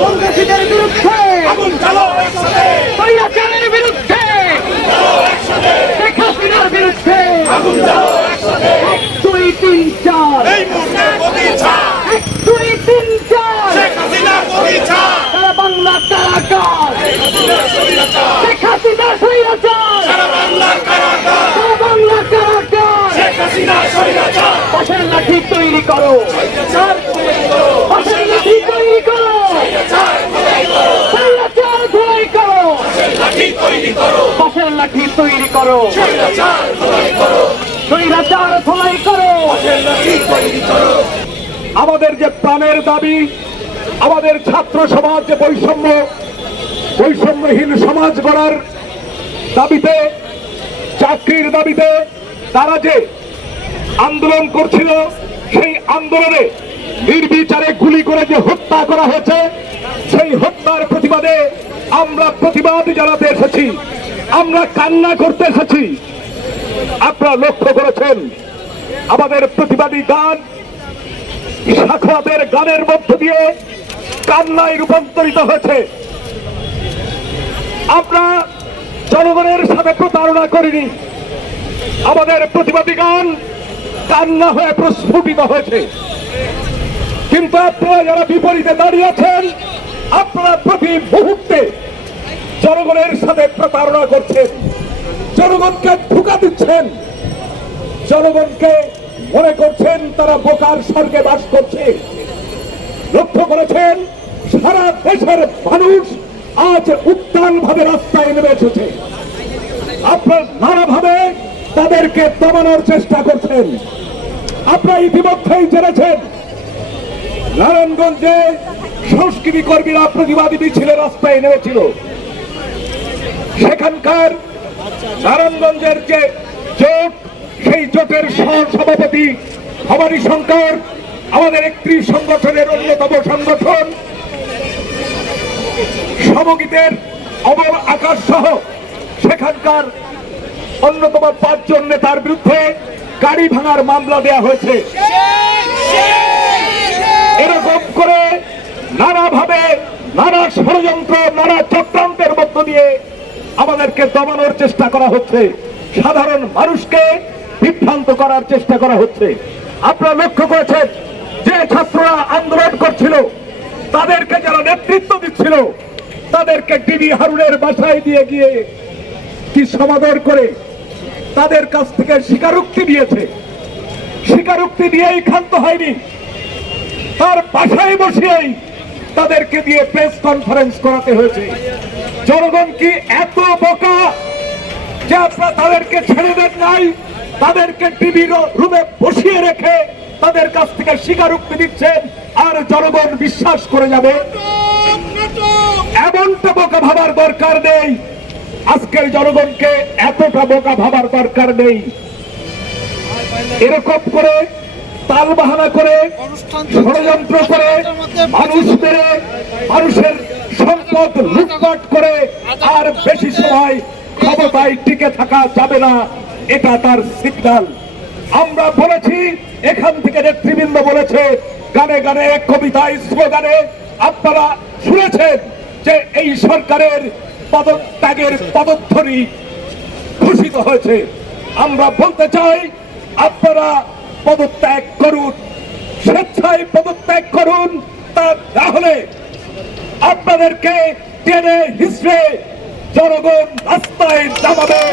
সন্ত্রাসীদের বিরুদ্ধে স্বৈরাচারের বিরুদ্ধে শেখ হাসিনার বিরুদ্ধে 1, 2, 3, 4 1, 2, 3, 4 সারা বাংলা কারাগার শেখ হাসিনা স্বৈরাচার সারা বাংলা কারাগার পাশের লাঠি তৈরি করো পাশের লাঠি তৈরি করো স্বৈরাচার ধোলাই করো পাশের লাঠি তৈরি করো স্বৈরাচার ধোলাই করো। আমাদের যে প্রাণের দাবি, আমাদের ছাত্র সমাজ যে বৈষম্যহীন সমাজ গড়ার দাবিতে, চাকরির দাবিতে তারা যে আন্দোলন করছিল, সেই আন্দোলনে নির্বিচারে গুলি করে যে হত্যা করা হয়েছে, সেই হত্যার প্রতিবাদে আমরা প্রতিবাদ জানাতে এসেছি, আমরা কান্না করতে এসেছি। আপনারা লক্ষ্য করেছেন আমাদের প্রতিবাদী গান সাখাওয়াতের গানের মধ্য দিয়ে কান্নায় রূপান্তরিত হয়েছে। আমরা জনগণের সাথে প্রতারণা করিনি, আমাদের প্রতিবাদী গান কান্না হয়ে প্রস্ফুটিত হয়েছে। কিন্তু আপনারা যারা বিপরীতে দাঁড়িয়েছেন, আপনারা প্রতি মুহূর্তে জনগণের সাথে প্রতারণা করছেন, জনগণকে ধোঁকা দিচ্ছেন, জনগণকে মনে করছেন তারা বোকার স্বর্গে বাস করছে। লক্ষ্য করেছেন সারা দেশের মানুষ আজ উত্তালভাবে রাস্তায় নেমে এসেছে। আপনার নানাভাবে তাদেরকে দমানোর চেষ্টা করছেন। আপনারা ইতিমধ্যেই জেনেছেন নারায়ণগঞ্জে সংস্কৃতি কর্মীরা প্রতিবাদী মিছিলে রাস্তায় নেমেছিল। সেখানকার নারায়ণগঞ্জের যে জোট, সেই জোটের সভাপতি ভবানী শঙ্কর, আমাদের একটি সংগঠনের অন্যতম সংগঠন সমগীতের অমর আকাশ সহ সেখানকার অন্যতম 5 জন নেতার বিরুদ্ধে গাড়ি ভাঙার মামলা দেয়া হয়েছে। এরকম করে নানাভাবে নানা ষড়যন্ত্র, নানা চক্রান্তের মধ্য দিয়ে আমাদেরকে দমানোর চেষ্টা করা হচ্ছে, সাধারণ মানুষকে বিভ্রান্ত করার চেষ্টা করা হচ্ছে। আপনারা লক্ষ্য করেছেন যে ছাত্ররা আন্দোলন করছিল, তাদেরকে যারা নেতৃত্ব দিচ্ছিল, তাদেরকে টিভি হারুনের বাসায় দিয়ে গিয়ে কি সমাদর করে তাদের কাছ থেকে স্বীকারোক্তি দিয়েছে। স্বীকারোক্তি দিয়েই ক্ষান্ত হয়নি, তার বাসায় বসিয়েই তাদেরকে দিয়ে প্রেস কনফারেন্স করাতে হয়েছে। জনগণ কি এত বোকা যে আপনারা তাদেরকে ছেড়ে দেন নাই, তাদেরকে টিভির রুমে বসিয়ে রেখে তাদের কাছ থেকে স্বীকারোক্তি দিচ্ছেন আর জনগণ বিশ্বাস করে যাবে? এমনটা বোকা ভাবার দরকার নেই। আজকের জনগণকে এতটা বোকা ভাবার দরকার নেই। এরকম করে তাল বাহানা করে, ষড়যন্ত্র করে, মানুষ মেরে, মানুষের সম্পদ লুটপাট করে আর বেশি সময় ক্ষমতায় টিকে থাকা যাবে না, এটা তার সিগন্যাল। আমরা বলেছি, এখান থেকে নেতৃবৃন্দ বলেছে, গানে গানে, কবিতায়, স্লোগানে আপনারা শুনেছেন যে এই সরকারের পদত্যাগের পদধ্বনি ঘোষিত হয়েছে। আমরা বলতে চাই, আপনারা পদত্যাগ করুন, স্বেচ্ছায় পদত্যাগ করুন। তা না হলে আপনাদেরকে টেনে হিসড়ে জনগণ রাস্তায় নামাবে।